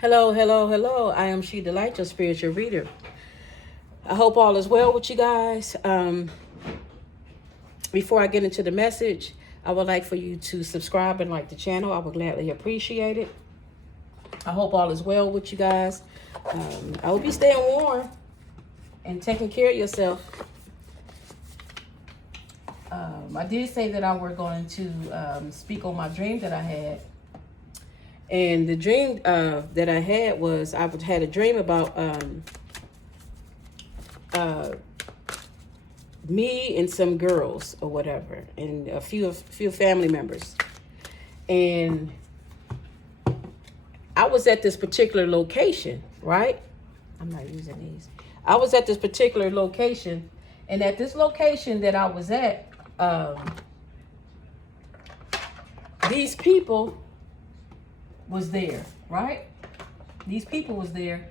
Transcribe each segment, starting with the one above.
Hello, hello, hello. I am She Delight, your spiritual reader. I hope all is well with you guys. Before I get into the message, I would like for you to subscribe and like the channel. I would gladly appreciate it. I hope all is well with you guys. I hope you staying warm and taking care of yourself. I did say that I were going to speak on my dream that I had. And the dream that I had was I had a dream about me and some girls or whatever, and a few family members. And I was at this particular location, right? I'm not using these. I was at this particular location, and at this location that I was at, these people was there, right? These people was there,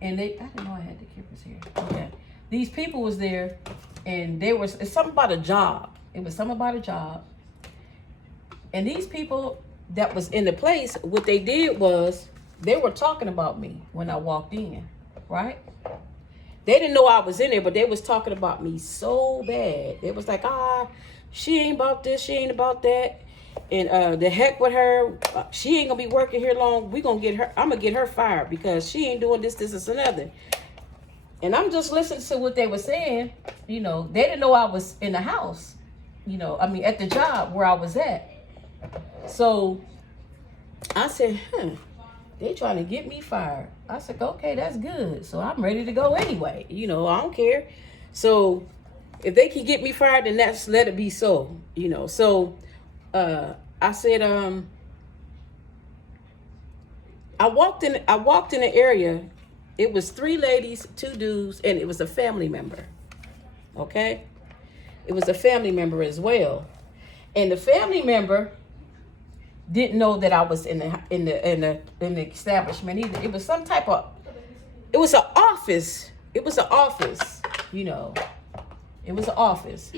and I didn't know I had the keepers here. Okay. These people was there, and it's something about a job. It was something about a job. And these people that was in the place, what they did was, they were talking about me when I walked in, right? They didn't know I was in there, but they was talking about me so bad. It was like, she ain't about this, she ain't about that. And the heck with her, she ain't gonna be working here long. I'm gonna get her fired because she ain't doing this, another. And I'm just listening to what they were saying. They didn't know I was in the house, at the job where I was at. So I said, they trying to get me fired. I said, okay, that's good. So I'm ready to go anyway. I don't care. So if they can get me fired, then let it be so, So I said, I walked in the area. It was 3 ladies, 2 dudes, and it was a family member. Okay? It was a family member as well. And the family member didn't know that I was in the establishment either. It was an office. It was an office, It was an office.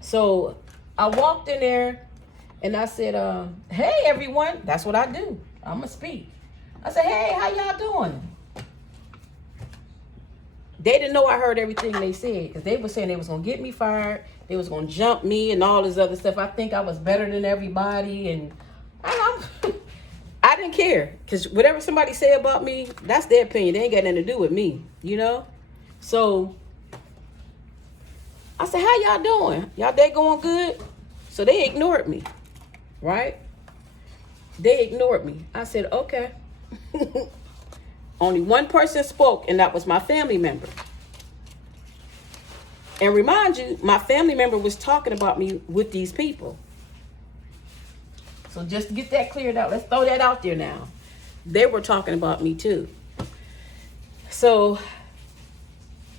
So I walked in there and I said, hey everyone. That's what I do. I'ma speak. I said, hey, how y'all doing? They didn't know I heard everything they said, because they were saying they was going to get me fired. They was going to jump me and all this other stuff. I think I was better than everybody. And I didn't care, because whatever somebody say about me, that's their opinion. They ain't got nothing to do with me, So I said, how y'all doing? Y'all day going good? So they ignored me, right? They ignored me. I said, okay. Only one person spoke, and that was my family member. And remind you, my family member was talking about me with these people. So just to get that cleared out, let's throw that out there now. They were talking about me too. So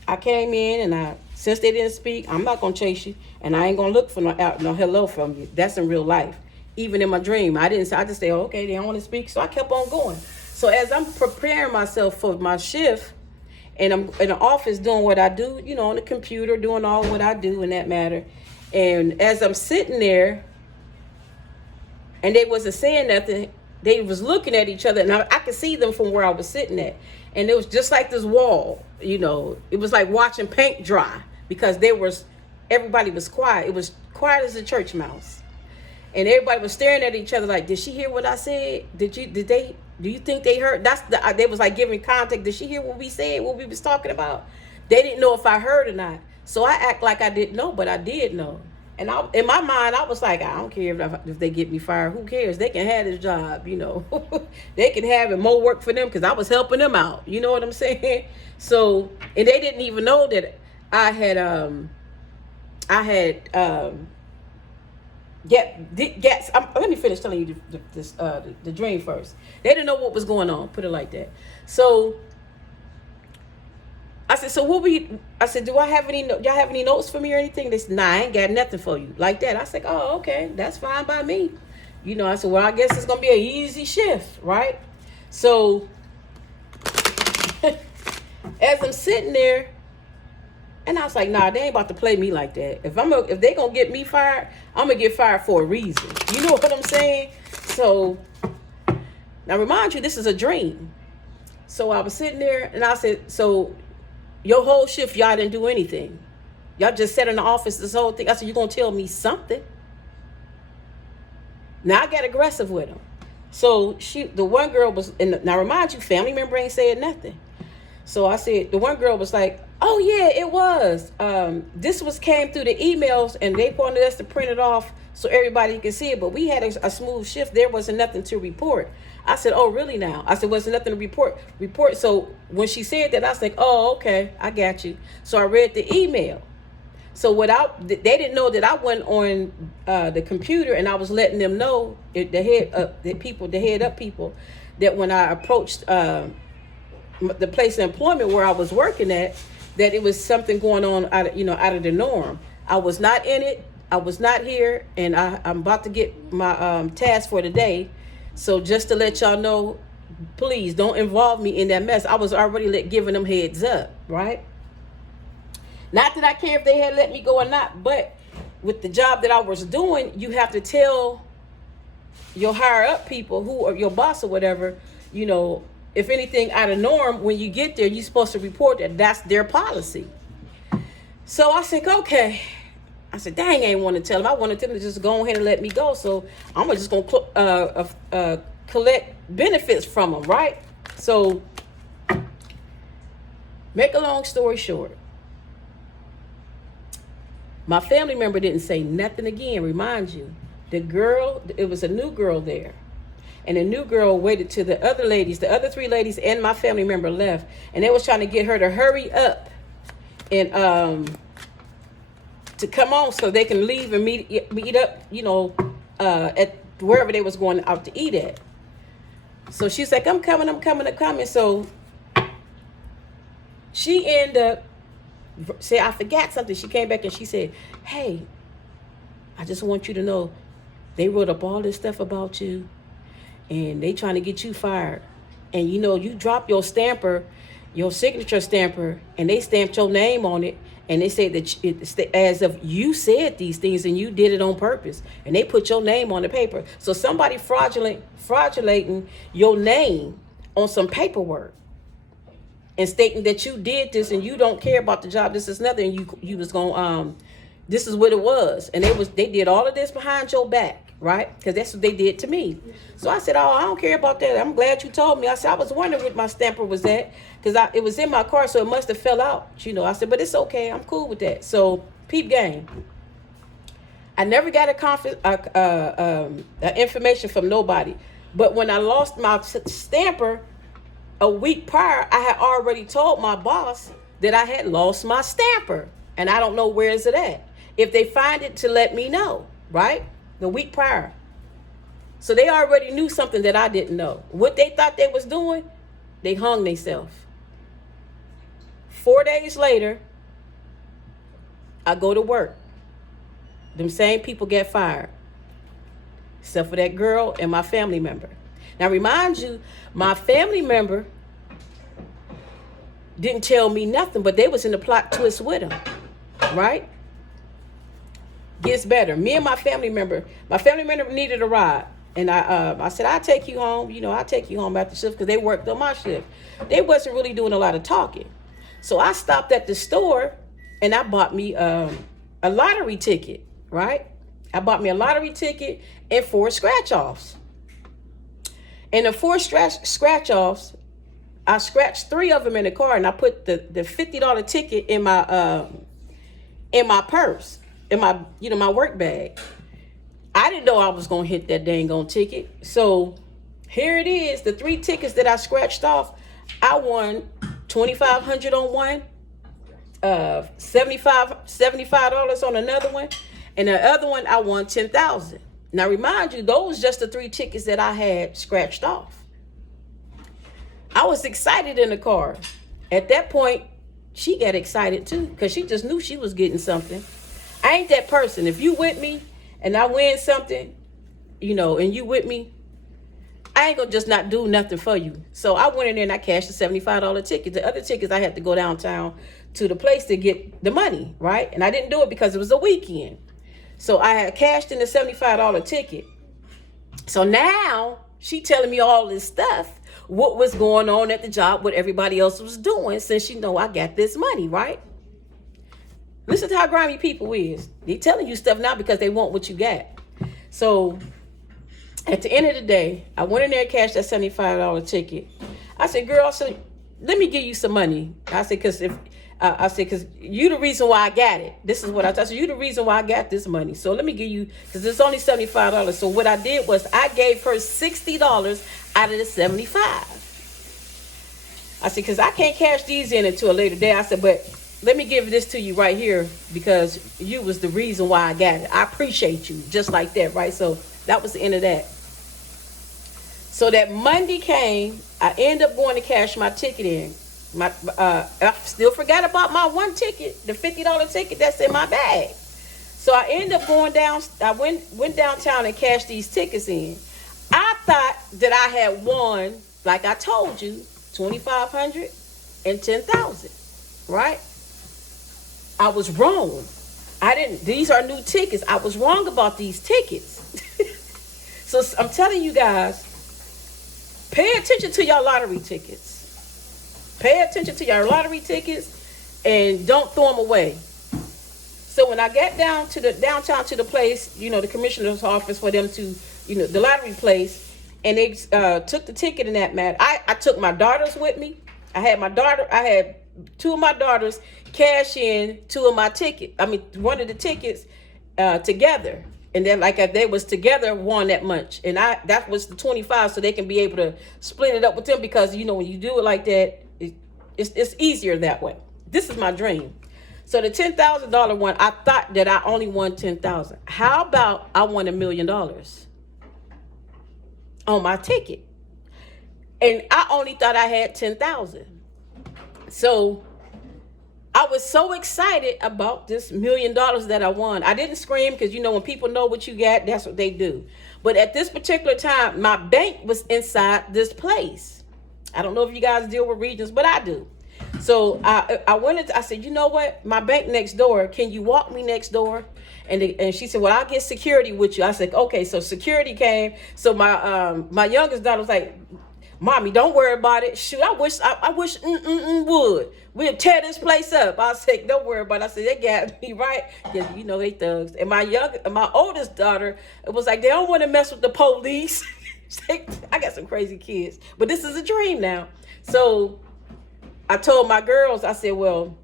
I came in, and since they didn't speak, I'm not going to chase you, and I ain't going to look for no hello from you. That's in real life. Even in my dream, I just say, oh, okay, they don't want to speak. So I kept on going. So as I'm preparing myself for my shift, and I'm in the office doing what I do, on the computer, doing all what I do in that matter. And as I'm sitting there, and they wasn't saying nothing, they was looking at each other, and I could see them from where I was sitting at. And it was just like this wall, it was like watching paint dry, because everybody was quiet. It was quiet as a church mouse. And everybody was staring at each other like, did she hear what I said? Do you think they heard? They was like giving context. Did she hear what we said, what we was talking about? They didn't know if I heard or not. So I act like I didn't know, but I did know. And in my mind, I was like, I don't care if they get me fired. Who cares? They can have this job, They can have it, more work for them, because I was helping them out. You know what I'm saying? So, and they didn't even know that I had let me finish telling you the dream first. They didn't know what was going on, put it like that. So I said, do y'all have any notes for me or anything? They said, nah, I ain't got nothing for you like that. I said, oh, okay, that's fine by me. I said, well, I guess it's gonna be an easy shift, right? So as I'm sitting there, and I was like, nah, they ain't about to play me like that. If they gonna get me fired, I'm gonna get fired for a reason. You know what I'm saying? So now remind you, this is a dream. So I was sitting there and I said, so your whole shift, y'all didn't do anything. Y'all just sat in the office this whole thing. I said, you're going to tell me something. Now I got aggressive with him. So the one girl was, now remind you, family member ain't saying nothing. So I said, the one girl was like, oh yeah, it was. This came through the emails and they wanted us to print it off so everybody can see it. But we had a smooth shift. There wasn't nothing to report. I said, oh really now? I said, wasn't nothing to report. So when she said that, I was like, oh, okay, I got you. So I read the email. So they didn't know that I went on the computer and I was letting them know, the head up people, that when I approached the place of employment where I was working at, that it was something going on out of the norm. I was not in it. I was not here, and I'm about to get my task for the day. So just to let y'all know, please don't involve me in that mess. I was already giving them heads up, right? Not that I care if they had let me go or not, but with the job that I was doing, you have to tell your higher up people who are your boss or whatever, if anything out of norm, when you get there, you're supposed to report that. That's their policy. So I said, okay. I said, dang, I ain't want to tell them. I wanted them to just go ahead and let me go. So I'm just going to collect benefits from them, right? So make a long story short, my family member didn't say nothing again. Remind you, it was a new girl there. And the new girl waited till the other three ladies and my family member left. And they was trying to get her to hurry up and to come on so they can leave and meet up, at wherever they was going out to eat at. So she's like, I'm coming. So she ended up, say I forgot something. She came back and she said, hey, I just want you to know they wrote up all this stuff about you and they trying to get you fired. And you dropped your stamper, your signature stamper, and they stamped your name on it. And they said that as if you said these things and you did it on purpose. And they put your name on the paper. So somebody fraudulating your name on some paperwork and stating that you did this and you don't care about the job. This is nothing. You was going this is what it was. And they did all of this behind your back, right? Because that's what they did to me. So I said, oh, I don't care about that. I'm glad you told me. I said, I was wondering what my stamper was at, because it was in my car, so it must have fell out. I said, but it's okay. I'm cool with that. So peep game. I never got information from nobody. But when I lost my stamper a week prior, I had already told my boss that I had lost my stamper. And I don't know where is it at. If they find it, to let me know, right? The week prior. So they already knew something that I didn't know. What they thought they was doing, they hung themselves. 4 days later, I go to work. Them same people get fired. Except for that girl and my family member. Now remind you, my family member didn't tell me nothing, but they was in the plot twist with him. Right? Gets better. Me and my family member needed a ride. And I said, I'll take you home. I'll take you home after shift, because they worked on my shift. They wasn't really doing a lot of talking. So I stopped at the store and I bought me a lottery ticket, right? I bought me a lottery ticket and 4 scratch-offs. And the 4 scratch-offs, I scratched 3 of them in the car, and I put the $50 ticket in my purse, in my work bag. I didn't know I was going to hit that dang on ticket. So here it is, the 3 tickets that I scratched off. I won $2,500 on one, $75 on another one, and the other one I won $10,000. Now remind you, those just the 3 tickets that I had scratched off. I was excited in the car. At that point, she got excited too, because she just knew she was getting something. I ain't that person. If you with me and I win something, and you with me, I ain't gonna just not do nothing for you. So I went in there and I cashed the $75 ticket. The other tickets, I had to go downtown to the place to get the money, right? And I didn't do it because it was a weekend. So I had cashed in the $75 ticket. So now she telling me all this stuff what was going on at the job, what everybody else was doing, since you know I got this money, right? Listen to how grimy people is. They telling you stuff now because they want what you got. So at the end of the day, I went in there and cashed that $75 ticket. I said, girl, so let me give you some money. I said, because you the reason why I got it. This is what I said. You the reason why I got this money. So let me give you, because it's only $75. So what I did was I gave her $60 out of the 75. I said, because I can't cash these in until a later day. I said, but let me give this to you right here because you was the reason why I got it. I appreciate you, just like that, right? So that was the end of that. So that Monday came, I ended up going to cash my ticket in. I still forgot about my one ticket, the $50 ticket that's in my bag. So I ended up going down. I went downtown and cashed these tickets in. I thought that I had won, like I told you, $2,500 and $10,000, right? I was wrong. These are new tickets. I was wrong about these tickets. So I'm telling you guys, pay attention to your lottery tickets. Pay attention to your lottery tickets and don't throw them away. So when I got downtown to the place, the commissioner's office for them to, the lottery place, and they took the ticket in that matter. I took my daughters with me. I had two of my daughters cash in one of the tickets together. And then like if they was together, won that much. And that was the 25, so they can be able to split it up with them because, when you do it like that, it's easier that way. This is my dream. So the $10,000 one, I thought that I only won $10,000. How about I won $1 million on my ticket? And I only thought I had 10,000. So I was so excited about this $1 million that I won. I didn't scream because, when people know what you got, that's what they do. But at this particular time, my bank was inside this place. I don't know if you guys deal with Regions, but I do. So I said, you know what? My bank next door, can you walk me next door? And she said, well, I'll get security with you. I said, okay. So security came. So my youngest daughter was like, Mommy, don't worry about it. Shoot, I wish would. We'll tear this place up. I said, don't worry about it. I said, they got me, right? Because, they thugs. And my oldest daughter, it was like, they don't want to mess with the police. I got some crazy kids. But this is a dream now. So I told my girls, I said, well,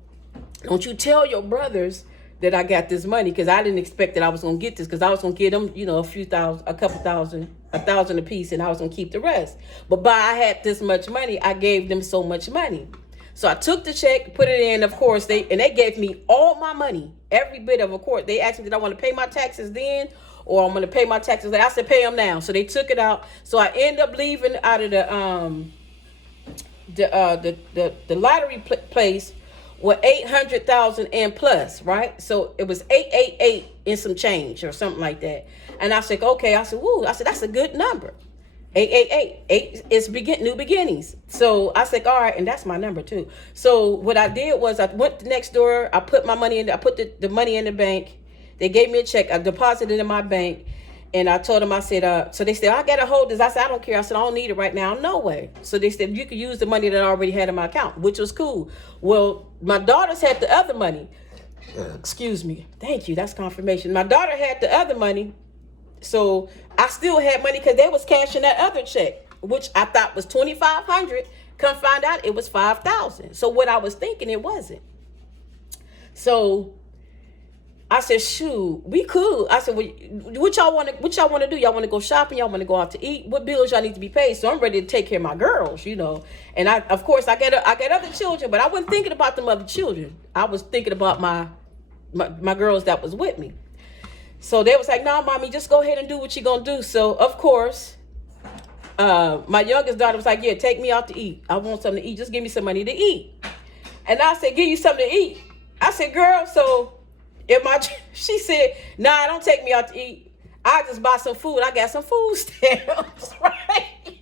don't you tell your brothers that I got this money, because I didn't expect that I was going to get this, because I was going to get them, a couple thousand, $1,000 a piece, and I was going to keep the rest. But I had this much money, I gave them so much money. So I took the check, put it in, of course, they gave me all my money, every bit of course. They asked me, did I want to pay my taxes then, or I'm going to pay my taxes later? I said, pay them now. So they took it out. So I ended up leaving out of the lottery place with 800,000 and plus, right? So it was 888 and some change or something like that. And I said, okay. I said, woo. I said, that's a good number. 888. It's new beginnings. So I said, all right, and that's my number too. So what I did was I went next door. I put my money in. I put the money in the bank. They gave me a check. I deposited it in my bank. And I told them, I said, so they said, I got to hold this. I said, I don't care. I said, I don't need it right now. No way. So they said, you could use the money that I already had in my account, which was cool. Well, my daughters had the other money. Excuse me. Thank you. That's confirmation. My daughter had the other money. So I still had money because they was cashing that other check, which I thought was $2,500. Come find out it was $5,000. So what I was thinking, it wasn't. So I said, shoot, we could. I said, well, what y'all want to do? Y'all want to go shopping? Y'all want to go out to eat? What bills y'all need to be paid? So I'm ready to take care of my girls, And I got other children, but I wasn't thinking about them other children. I was thinking about my girls that was with me. So they was like, no, Mommy, just go ahead and do what you're going to do. So, of course, my youngest daughter was like, yeah, take me out to eat. I want something to eat. Just give me some money to eat. And I said, give you something to eat. I said, girl, so... she said, nah, don't take me out to eat. I just buy some food. I got some food stamps, right?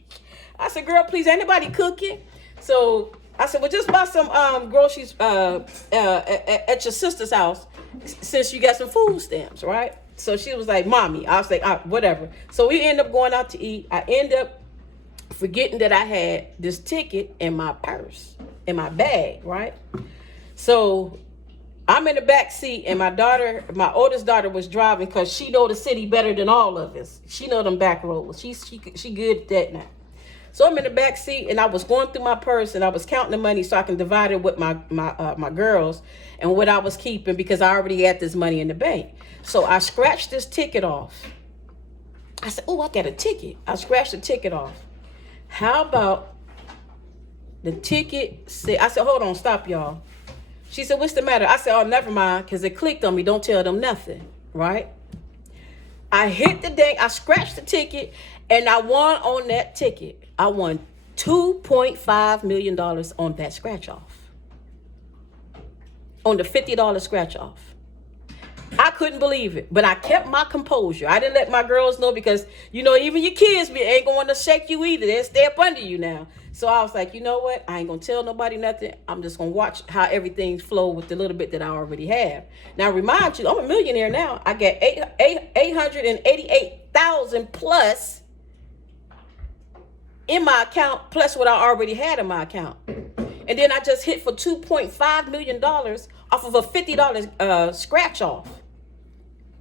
I said, girl, please, ain't nobody cooking? So I said, well, just buy some groceries at your sister's house since you got some food stamps, right? So she was like, Mommy. I was like, whatever. So we end up going out to eat. I end up forgetting that I had this ticket in my purse, in my bag, right? So I'm in the back seat, and my oldest daughter, was driving because she know the city better than all of us. She know them back roads. She good at that now. So I'm in the back seat, and I was going through my purse, and I was counting the money so I can divide it with my girls and what I was keeping, because I already had this money in the bank. So I scratched this ticket off. I said, "Oh, I got a ticket." I scratched the ticket off. How about the ticket said? I said, "Hold on, stop, y'all." She said, "What's the matter?" I said, "Oh, never mind, because it clicked on me. Don't tell them nothing," right? I scratched the ticket, and I won on that ticket. I won $2.5 million on that scratch off. On the $50 scratch off. I couldn't believe it, but I kept my composure. I didn't let my girls know, because, even your kids ain't going to shake you either. They'll stay up under you now. So I was like, you know what? I ain't going to tell nobody nothing. I'm just going to watch how everything flow with the little bit that I already have. Now, remind you, I'm a millionaire now. I got 888,000 plus in my account, plus what I already had in my account. And then I just hit for $2.5 million off of a $50 scratch off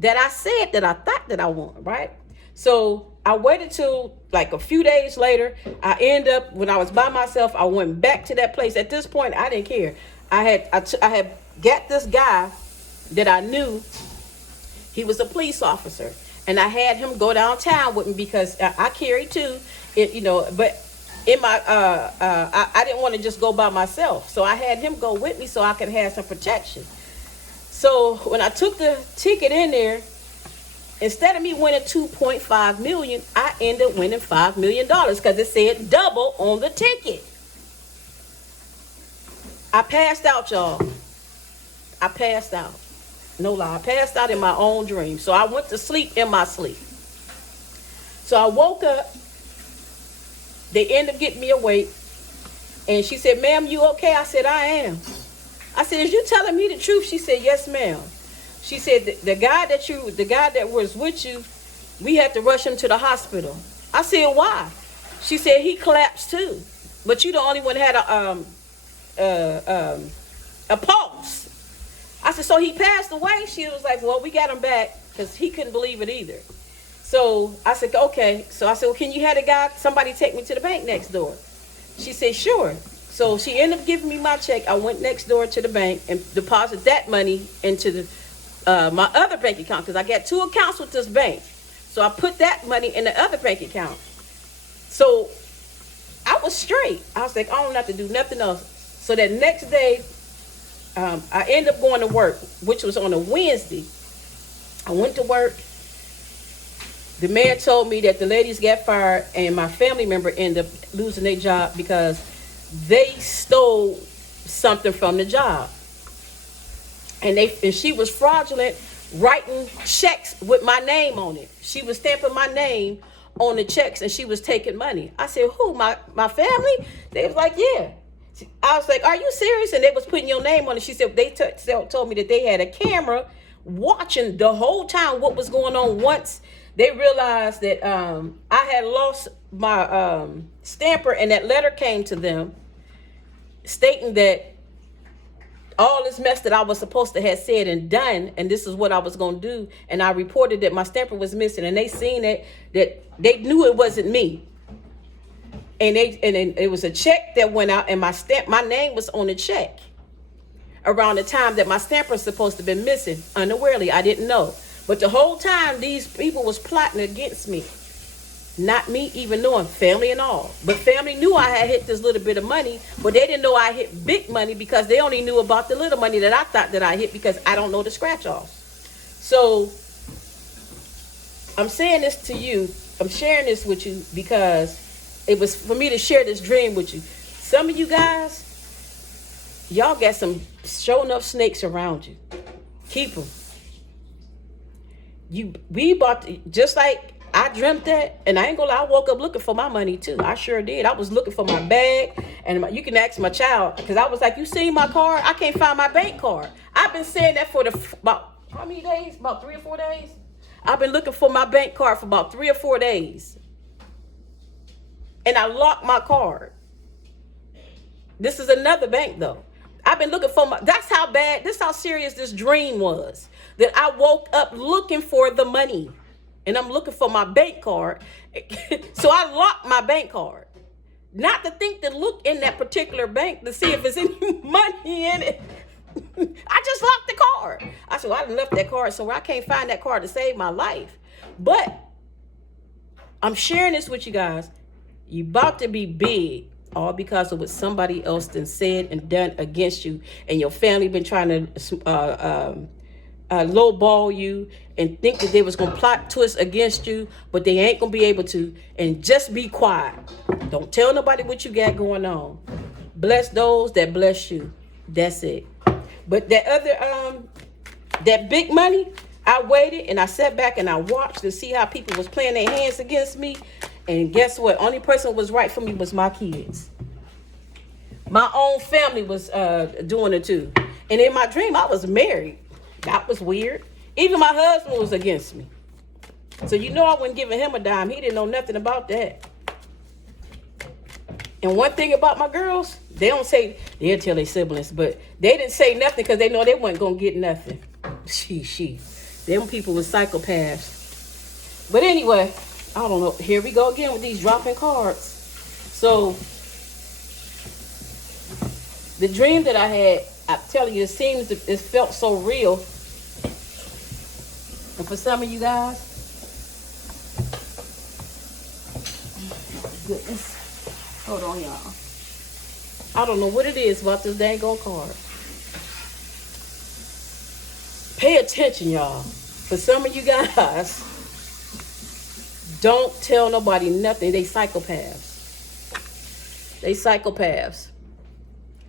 that I said that I thought that I won, right? So I waited till like a few days later. I end up, when I was by myself, I went back to that place. At this point, I didn't care. I had got this guy that I knew. He was a police officer, and I had him go downtown with me because I carry too. But in my I didn't want to just go by myself, so I had him go with me so I could have some protection. So when I took the ticket in there, instead of me winning 2.5 million, I ended up winning $5 million because it said double on the ticket. I passed out, y'all. I passed out. No lie, I passed out in my own dream. So I went to sleep in my sleep. So I woke up. They ended up getting me awake. And she said, "Ma'am, you okay?" I said, "I am." I said, "Is you telling me the truth?" She said, "Yes, ma'am." She said, the guy that was with you, we had to rush him to the hospital." I said, "Why?" She said, "He collapsed too. But you the only one had a pulse." I said, "So he passed away?" She was like, "Well, we got him back," because he couldn't believe it either. So I said, "Okay." So I said, "Well, can you have somebody take me to the bank next door?" She said, "Sure." So she ended up giving me my check. I went next door to the bank and deposited that money into my other bank account, because I got two accounts with this bank. So I put that money in the other bank account. So I was straight. I was like, I don't have to do nothing else. So that next day, I ended up going to work, which was on a Wednesday. I went to work. The man told me that the ladies got fired, and my family member ended up losing their job because they stole something from the job. And she was fraudulent, writing checks with my name on it. She was stamping my name on the checks, and she was taking money. I said, "Who? My family?" They was like, "Yeah." I was like, "Are you serious?" And they was putting your name on it. She said they told me that they had a camera watching the whole time what was going on. Once they realized that I had lost my stamper, and that letter came to them stating that all this mess that I was supposed to have said and done, and this is what I was going to do, and I reported that my stamper was missing, and they seen it, that they knew it wasn't me, and it was a check that went out, and my name was on the check around the time that my stamper was supposed to have been missing. Unawarely, I didn't know, but the whole time these people was plotting against me. Not me even knowing, family and all. But family knew I had hit this little bit of money, but they didn't know I hit big money, because they only knew about the little money that I thought that I hit, because I don't know the scratch offs. So I'm saying this to you. I'm sharing this with you because it was for me to share this dream with you. Some of you guys, y'all got some show enough snakes around you. Keep them. We bought, just like I dreamt that, and I ain't gonna lie, I woke up looking for my money too. I sure did. I was looking for my bag, and you can ask my child, because I was like, "You seen my card? I can't find my bank card." I've been saying that for about how many days? About 3 or 4 days. I've been looking for my bank card for about 3 or 4 days. and I locked my card. This is another bank though. I've been looking for that's how bad, this how serious this dream was. That I woke up looking for the money. And I'm looking for my bank card. So I locked my bank card. Not to think to look in that particular bank to see if there's any money in it. I just locked the card. I said, well, I left that card somewhere. I can't find that card to save my life. But I'm sharing this with you guys. You about to be big, all because of what somebody else done said and done against you, and your family been trying to lowball you and think that they was gonna plot twist against you, but they ain't gonna be able to. And just be quiet. Don't tell nobody what you got going on. Bless those that bless you. That's it. But that other that big money, I waited and I sat back and I watched to see how people was playing their hands against me. And guess what? Only person who was right for me was my kids. My own family was doing it too. And in my dream, I was married. That was weird. Even my husband was against me. So you know I wasn't giving him a dime. He didn't know nothing about that. And one thing about my girls, they don't say, they'll tell their siblings, but they didn't say nothing because they know they weren't going to get nothing. Them people were psychopaths. But anyway, I don't know. Here we go again with these dropping cards. So the dream that I had, I'm telling you, it felt so real. And for some of you guys, goodness. Hold on, y'all. I don't know what it is about this dang old card. Pay attention, y'all. For some of you guys, don't tell nobody nothing. They psychopaths. They psychopaths.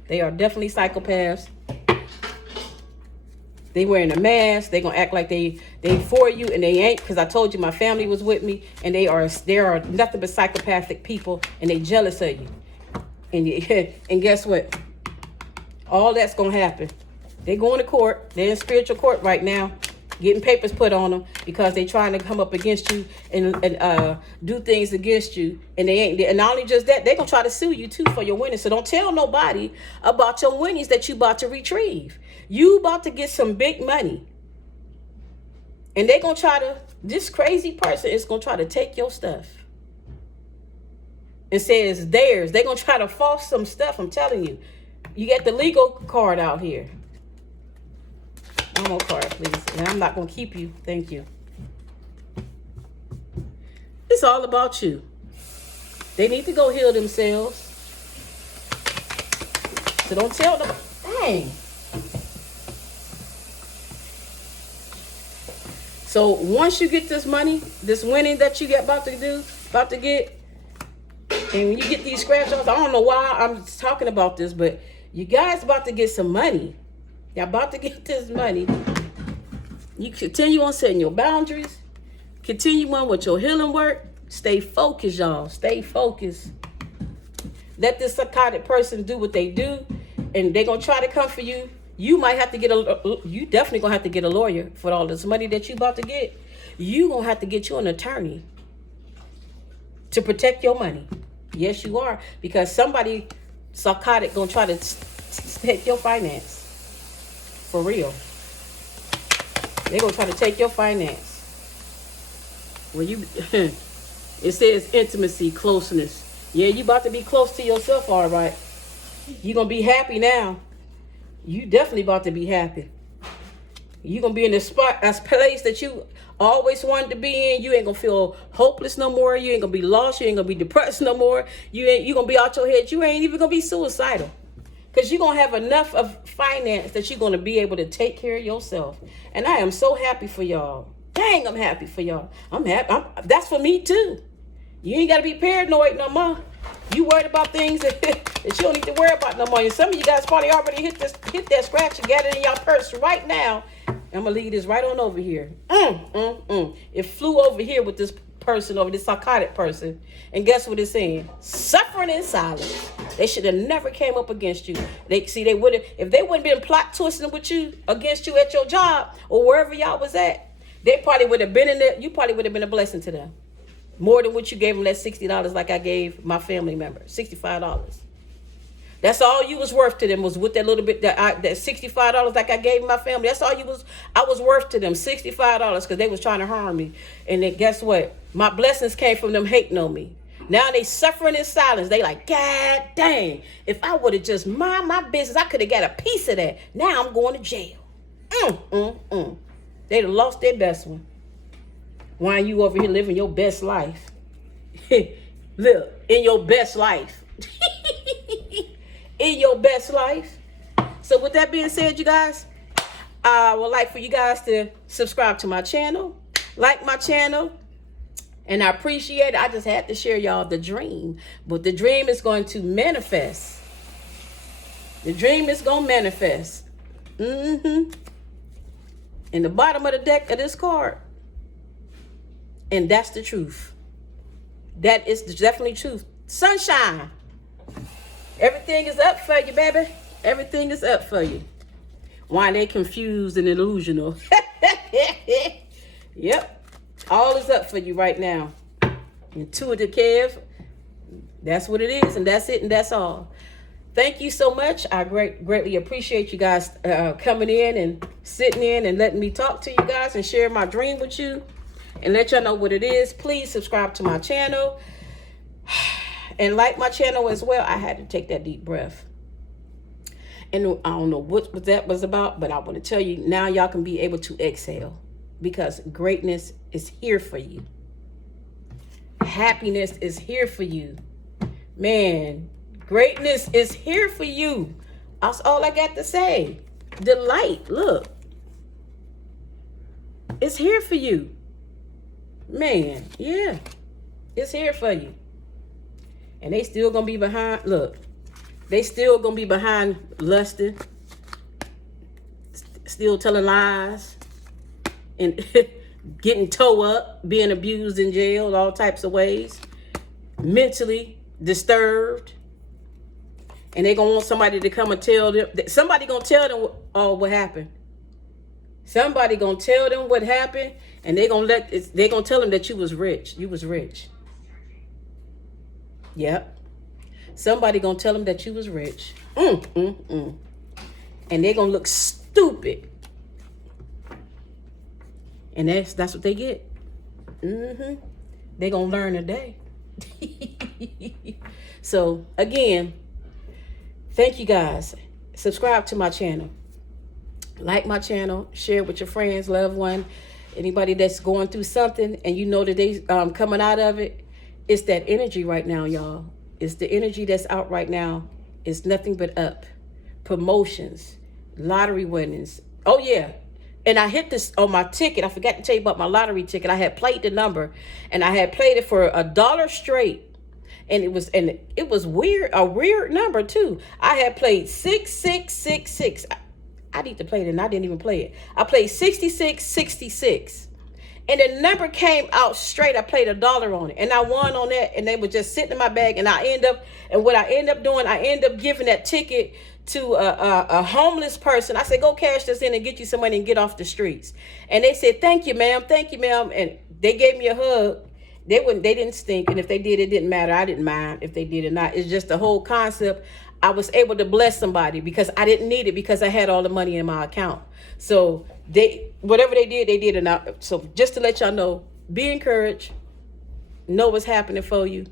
They are definitely psychopaths. They wearing a mask. They gonna act like they for you, and they ain't. Because I told you my family was with me, and they are nothing but psychopathic people, and they jealous of you. And guess what? All that's gonna happen. They going to court. They're in spiritual court right now, getting papers put on them because they trying to come up against you and do things against you, and they ain't. And not only just that, they gonna try to sue you too for your winnings. So don't tell nobody about your winnings that you about to retrieve. You about to get some big money. And they gonna try to, this crazy person is gonna try to take your stuff and say it's theirs. They gonna try to false some stuff, I'm telling you. You get the legal card out here. One more card, please. And I'm not gonna keep you, thank you. It's all about you. They need to go heal themselves. So don't tell them, dang. So once you get this money, this winning that you about to get, and when you get these scratch offs, I don't know why I'm talking about this, but you guys about to get some money. Y'all about to get this money. You continue on setting your boundaries. Continue on with your healing work. Stay focused, y'all. Stay focused. Let this psychotic person do what they do, and they're going to try to come for you. You might have to you definitely going to have to get a lawyer for all this money that you about to get. You going to have to get you an attorney to protect your money. Yes, you are. Because somebody psychotic going to try to take your finance. For real. They're going to try to take your finance. When you, it says intimacy, closeness. Yeah, you about to be close to yourself, all right. You going to be happy now. You definitely about to be happy. You going to be in this place that you always wanted to be in. You ain't going to feel hopeless no more. You ain't going to be lost. You ain't going to be depressed no more. You going to be out your head. You ain't even going to be suicidal. Because you're going to have enough of finance that you're going to be able to take care of yourself. And I am so happy for y'all. Dang, I'm happy for y'all. I'm happy. That's for me too. You ain't got to be paranoid no more. You worried about things that you don't need to worry about no more. And some of you guys probably already hit that scratch and got it in your purse right now. I'm going to leave this right on over here. It flew over here with this person, over this psychotic person. And guess what it's saying? Suffering in silence. They should have never came up against you. They would have, if they wouldn't been plot twisting with you, against you at your job or wherever y'all was at, they probably would have been in there. You probably would have been a blessing to them. More than what you gave them that $60 like I gave my family member. $65. That's all you was worth to them, was with that little bit, that $65 like I gave my family. That's all I was worth to them, $65, because they was trying to harm me. And then guess what? My blessings came from them hating on me. Now they suffering in silence. They like, God dang, if I would have just mind my business, I could have got a piece of that. Now I'm going to jail. They'd have lost their best one. Why are you over here living your best life? Look, in your best life. In your best life. So with that being said, you guys, I would like for you guys to subscribe to my channel, like my channel, and I appreciate it. I just had to share y'all the dream, but the dream is going to manifest. The dream is going to manifest. In the bottom of the deck of this card, and that's the truth. That is definitely truth. Sunshine. Everything is up for you, baby. Everything is up for you. Why they confused and illusional. Yep. All is up for you right now. Intuitive Kev. That's what it is, and that's it, and that's all. Thank you so much. I greatly appreciate you guys coming in and sitting in and letting me talk to you guys and share my dream with you and let y'all know what it is. Please subscribe to my channel. And like my channel as well. I had to take that deep breath. And I don't know what that was about, but I want to tell you, now y'all can be able to exhale, because greatness is here for you. Happiness is here for you. Man, greatness is here for you. That's all I got to say. Delight, look. It's here for you. Man, yeah. It's here for you. And they still gonna be behind, look, they still gonna be behind lusting, still telling lies, and getting towed up, being abused in jail, all types of ways, mentally disturbed. And they gonna want somebody to come and tell them, somebody gonna tell them what happened. Somebody gonna tell them what happened, and they gonna tell them that you was rich. You was rich. Yep. Somebody gonna tell them that you was rich. And they're gonna look stupid. And that's what they get. They gonna learn today. So again, thank you guys. Subscribe to my channel. Like my channel. Share it with your friends, loved one, anybody that's going through something and you know that they coming out of it. It's that energy right now, y'all. It's the energy that's out right now. It's nothing but up. Promotions, lottery winnings. Oh, yeah. And I hit this on my ticket. I forgot to tell you about my lottery ticket. I had played the number, and I had played it for $1 straight. And it was weird, a weird number, too. I had played 6666. I need to play it, and I didn't even play it. I played 6666. And the number came out straight. I played $1 on it, and I won on that. And they were just sitting in my bag. And what I end up doing, I end up giving that ticket to a homeless person. I said, go cash this in and get you some money and get off the streets. And they said, thank you, ma'am. Thank you, ma'am. And they gave me a hug. They didn't stink. And if they did, it didn't matter. I didn't mind if they did or not. It's just the whole concept. I was able to bless somebody because I didn't need it, because I had all the money in my account. So whatever they did or not. So just to let y'all know, be encouraged. Know what's happening for you.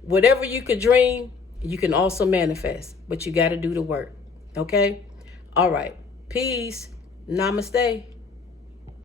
Whatever you could dream, you can also manifest, but you got to do the work. Okay? All right. Peace. Namaste.